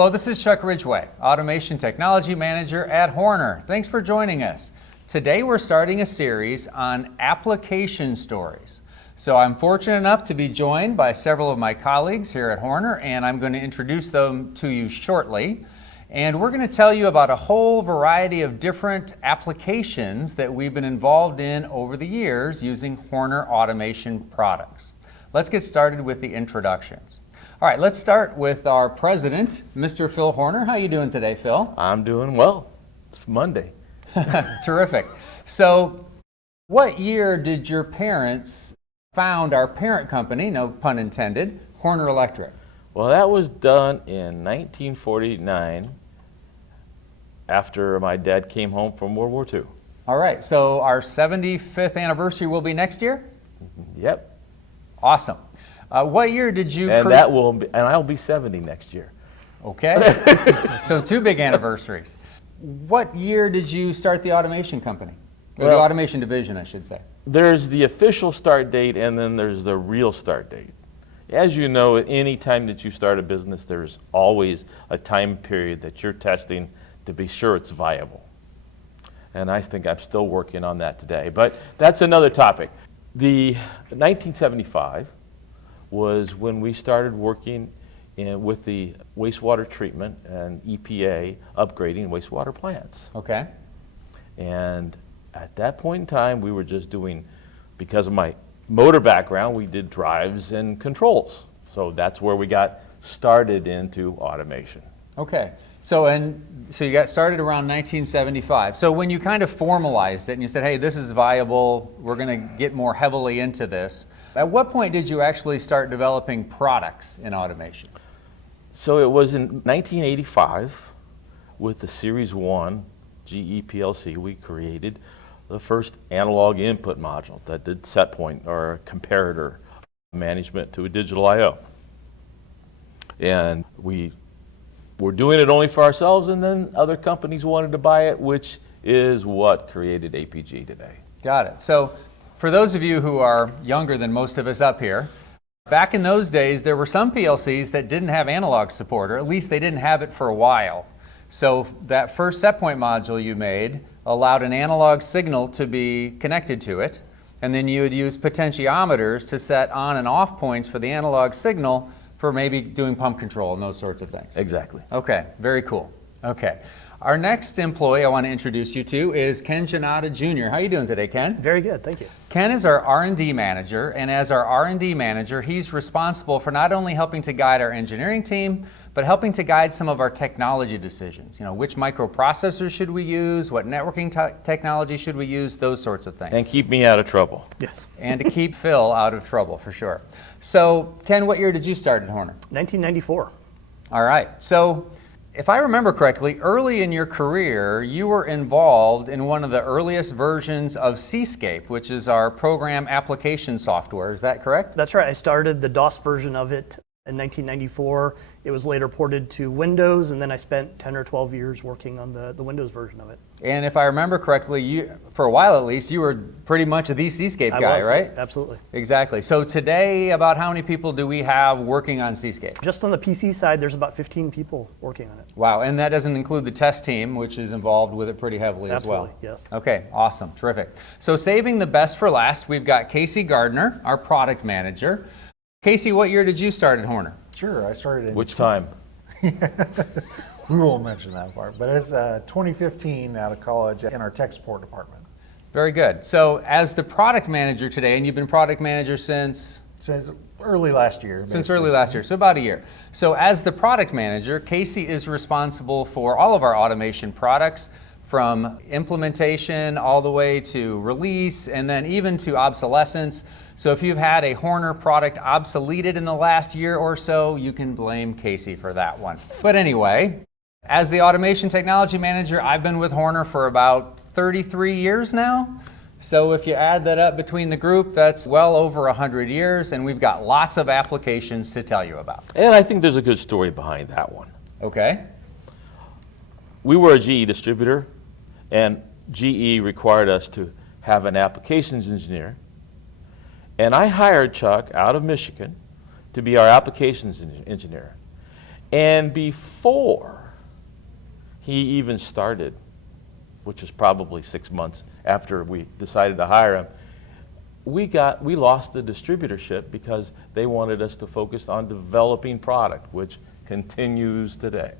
Hello, this is Chuck Ridgeway, Automation Technology Manager at Horner. Thanks for joining us. Today we're starting a series on application stories. So I'm fortunate enough to be joined by several of my colleagues here at Horner, and I'm going to introduce them to you shortly. And we're going to tell you about a whole variety of different applications that we've been involved in over the years using Horner automation products. Let's get started with the introductions. All right, let's start with our president, Mr. Phil Horner. How are you doing today, Phil? I'm doing well. It's Monday. Terrific. So, what year did your parents found our parent company, no pun intended, Horner Electric? Well, that was done in 1949 after my dad came home from World War II. All right, so our 75th anniversary will be next year? Yep. Awesome. What year did you... And I'll be 70 next year. Okay. So two big anniversaries. What year did you start the automation company? Or the automation division, I should say. There's the official start date and then there's the real start date. As you know, at any time that you start a business, there's always a time period that you're testing to be sure it's viable. And I think I'm still working on that today. But that's another topic. The 1975 was when we started working with the wastewater treatment and EPA upgrading wastewater plants. Okay. And at that point in time, we were just doing, because of my motor background, we did drives and controls. So that's where we got started into automation. Okay. So you got started around 1975. So when you kind of formalized it and you said, hey, this is viable, we're going to get more heavily into this, at what point did you actually start developing products in automation? So it was in 1985 with the Series 1 GE PLC, we created the first analog input module that did set point or comparator management to a digital I/O. And we were doing it only for ourselves, and then other companies wanted to buy it, which is what created APG today. Got it. So for those of you who are younger than most of us up here, back in those days there were some PLCs that didn't have analog support, or at least they didn't have it for a while. So that first set point module you made allowed an analog signal to be connected to it, and then you would use potentiometers to set on and off points for the analog signal for maybe doing pump control and those sorts of things. Exactly. Okay, very cool. Okay. Our next employee I want to introduce you to is Ken Jannotta Jr. How are you doing today, Ken? Very good, thank you. Ken is our R&D Manager, and as our R&D Manager, he's responsible for not only helping to guide our engineering team, but helping to guide some of our technology decisions. You know, which microprocessors should we use, what networking technology should we use, those sorts of things. And keep me out of trouble. Yes. And to keep Phil out of trouble, for sure. So, Ken, what year did you start at Horner? 1994. All right. So, if I remember correctly, early in your career, you were involved in one of the earliest versions of Cscape, which is our program application software. Is that correct? That's right, I started the DOS version of it in 1994. It was later ported to Windows, and then I spent 10 or 12 years working on the Windows version of it. And if I remember correctly, you, for a while at least, you were pretty much the Cscape guy, right? Absolutely. Exactly. So today, about how many people do we have working on Cscape? Just on the PC side, there's about 15 people working on it. Wow, and that doesn't include the test team, which is involved with it pretty heavily as well. Absolutely, yes. Okay, awesome, terrific. So saving the best for last, we've got Casey Gardner, our product manager. Casey, what year did you start at Horner? Sure, I started in... Which time? We won't mention that part, but it's 2015 out of college in our tech support department. Very good. So as the product manager today, and you've been product manager since early last year. Since early last year, so about a year. So as the product manager, Casey is responsible for all of our automation products, from implementation all the way to release, and then even to obsolescence. So if you've had a Horner product obsoleted in the last year or so, you can blame Casey for that one. But anyway, as the automation technology manager, I've been with Horner for about 33 years now. So if you add that up between the group, that's well over 100 years, and we've got lots of applications to tell you about. And I think there's a good story behind that one. Okay. We were a GE distributor, and GE required us to have an applications engineer. And I hired Chuck out of Michigan to be our applications engineer. And before he even started, which was probably 6 months after we decided to hire him, we lost the distributorship because they wanted us to focus on developing product, which continues today.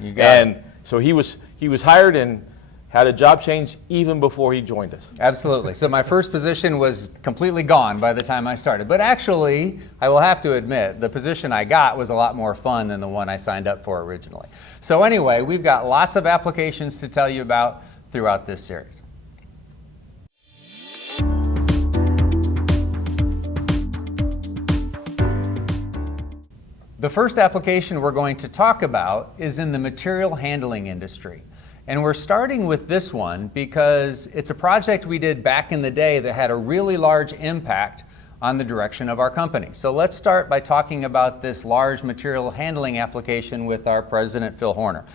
You got it. So he was hired and had a job change even before he joined us. Absolutely. So my first position was completely gone by the time I started. But actually, I will have to admit, the position I got was a lot more fun than the one I signed up for originally. So anyway, we've got lots of applications to tell you about throughout this series. The first application we're going to talk about is in the material handling industry. And we're starting with this one because it's a project we did back in the day that had a really large impact on the direction of our company. So let's start by talking about this large material handling application with our president, Phil Horner.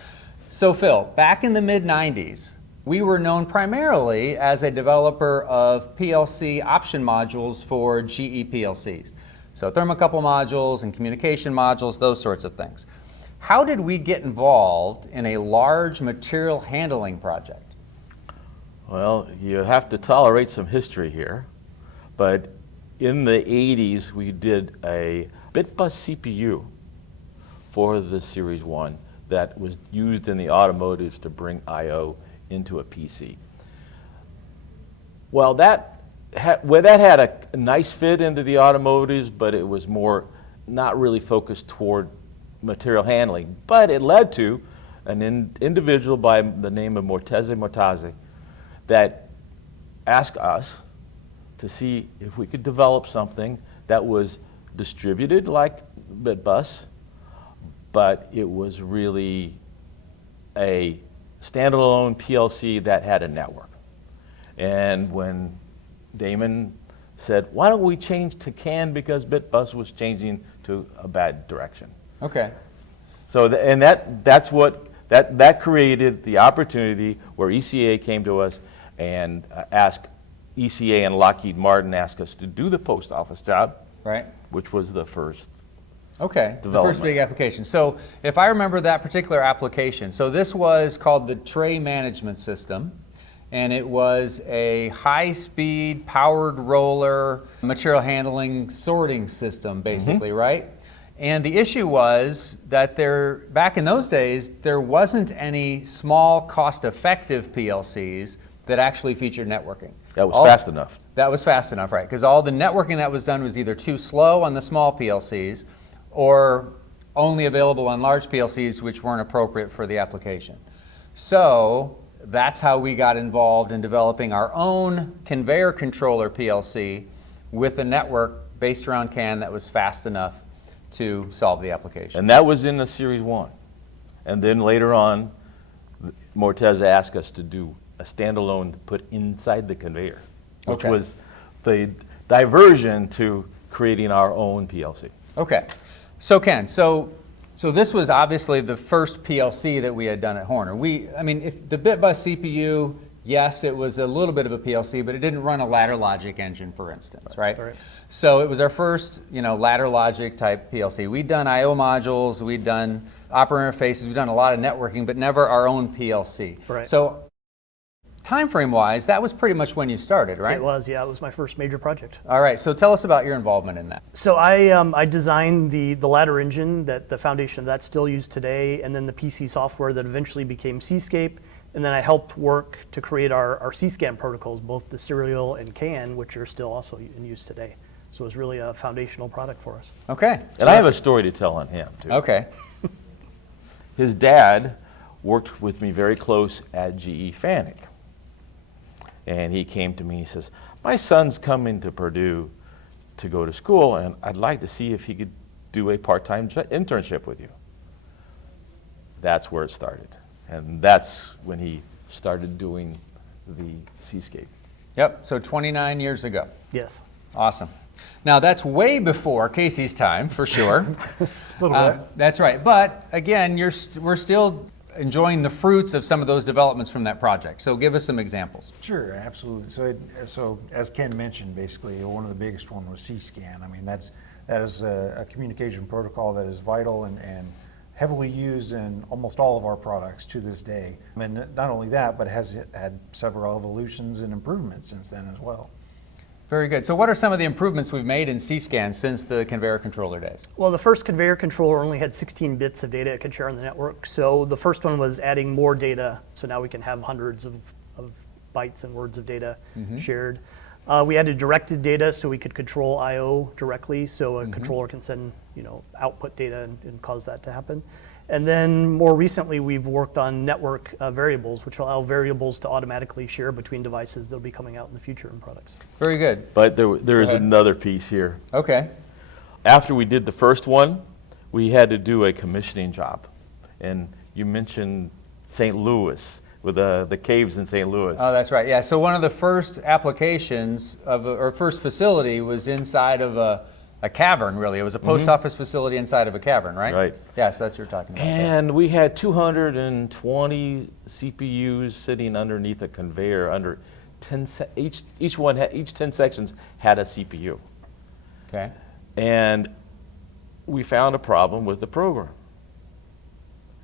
So Phil, back in the mid-90s, we were known primarily as a developer of PLC option modules for GE PLCs. So thermocouple modules and communication modules, those sorts of things. How did we get involved in a large material handling project? Well, you have to tolerate some history here, but in the 80s we did a bitbus CPU for the Series 1 that was used in the automotives to bring I/O into a PC. Well, that had a nice fit into the automotives, but it was more not really focused toward material handling. But it led to an individual by the name of Morteze that asked us to see if we could develop something that was distributed like bitbus, but it was really a standalone PLC that had a network. And when Damon said, why don't we change to CAN because bitbus was changing to a bad direction. Okay. So that created the opportunity where ECA came to us and asked ECA and Lockheed Martin asked us to do the post office job, Right. which was the first. Okay, the Development. first big application. So if I remember that particular application, so this was called the tray management system, and it was a high-speed powered roller material handling sorting system, basically, right? And the issue was that back in those days, there wasn't any small, cost-effective PLCs that actually featured networking. That was fast enough. That was fast enough, right? Because all the networking that was done was either too slow on the small PLCs or only available on large PLCs, which weren't appropriate for the application. So that's how we got involved in developing our own conveyor controller PLC with a network based around CAN that was fast enough to solve the application. And that was in the Series 1. And then later on, Morteze asked us to do a standalone to put inside the conveyor, which Okay. was the diversion to creating our own PLC. Okay, so Ken, so this was obviously the first PLC that we had done at Horner. If the bitbus CPU, yes, it was a little bit of a PLC, but it didn't run a ladder logic engine, for instance, right? Right. So it was our first, ladder logic type PLC. We'd done I/O modules, we'd done operator interfaces, we'd done a lot of networking, but never our own PLC. Right. So time frame wise, that was pretty much when you started, right? It was, yeah. It was my first major project. All right, so tell us about your involvement in that. So I designed the ladder engine that the foundation of that's still used today, and then the PC software that eventually became Cscape, and then I helped work to create our C-scan protocols, both the serial and CAN, which are still also in use today. So it was really a foundational product for us. Okay. And I have a story to tell on him, too. Okay. His dad worked with me very close at GE Fanuc. And he came to me, he says, my son's coming to Purdue to go to school, and I'd like to see if he could do a part-time internship with you. That's where it started. And that's when he started doing the Cscape. Yep, so 29 years ago. Yes. Awesome. Now that's way before Casey's time, for sure. A little bit. That's right. But again, we're still enjoying the fruits of some of those developments from that project. So give us some examples. Sure, absolutely. So as Ken mentioned, basically one of the biggest one was C-scan. I mean, that is a communication protocol that is vital and heavily used in almost all of our products to this day. And not only that, but has had several evolutions and improvements since then as well. Very good. So what are some of the improvements we've made in C-Scan since the conveyor controller days? Well, the first conveyor controller only had 16 bits of data it could share on the network. So the first one was adding more data. So now we can have hundreds of bytes and words of data shared. We added directed data so we could control I/O directly. So a controller can send, output data and cause that to happen. And then more recently, we've worked on network variables, which allow variables to automatically share between devices that'll be coming out in the future in products. Very good. But there is ahead. another piece here. Okay. After we did the first one, we had to do a commissioning job. And you mentioned St. Louis, with the caves in St. Louis. Oh, that's right. Yeah. So one of the first applications or first facility was inside of a cavern, really. It was a post office facility inside of a cavern, right? Right. Yeah, so that's what you're talking about. And we had 220 CPUs sitting underneath a conveyor under 10 each 10 sections had a CPU. Okay. And we found a problem with the program.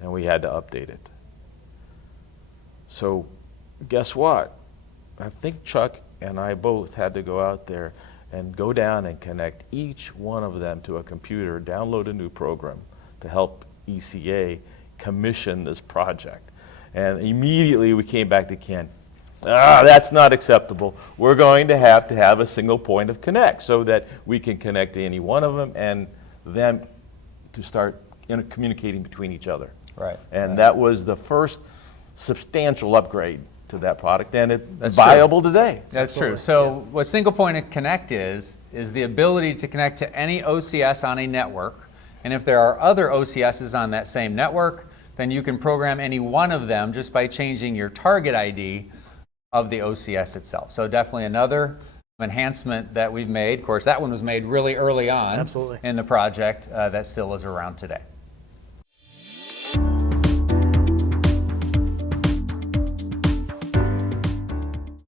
And we had to update it. So guess what? I think Chuck and I both had to go out there and go down and connect each one of them to a computer, download a new program to help ECA commission this project. And immediately we came back to Ken. That's not acceptable. We're going to have a single point of connect so that we can connect to any one of them and them to start communicating between each other. Right. And that was the first substantial upgrade to that product, and it's That's viable today. That's true. So what single point of connect is the ability to connect to any OCS on a network. And if there are other OCSs on that same network, then you can program any one of them just by changing your target ID of the OCS itself. So definitely another enhancement that we've made. Of course, that one was made really early on Absolutely. in the project that still is around today.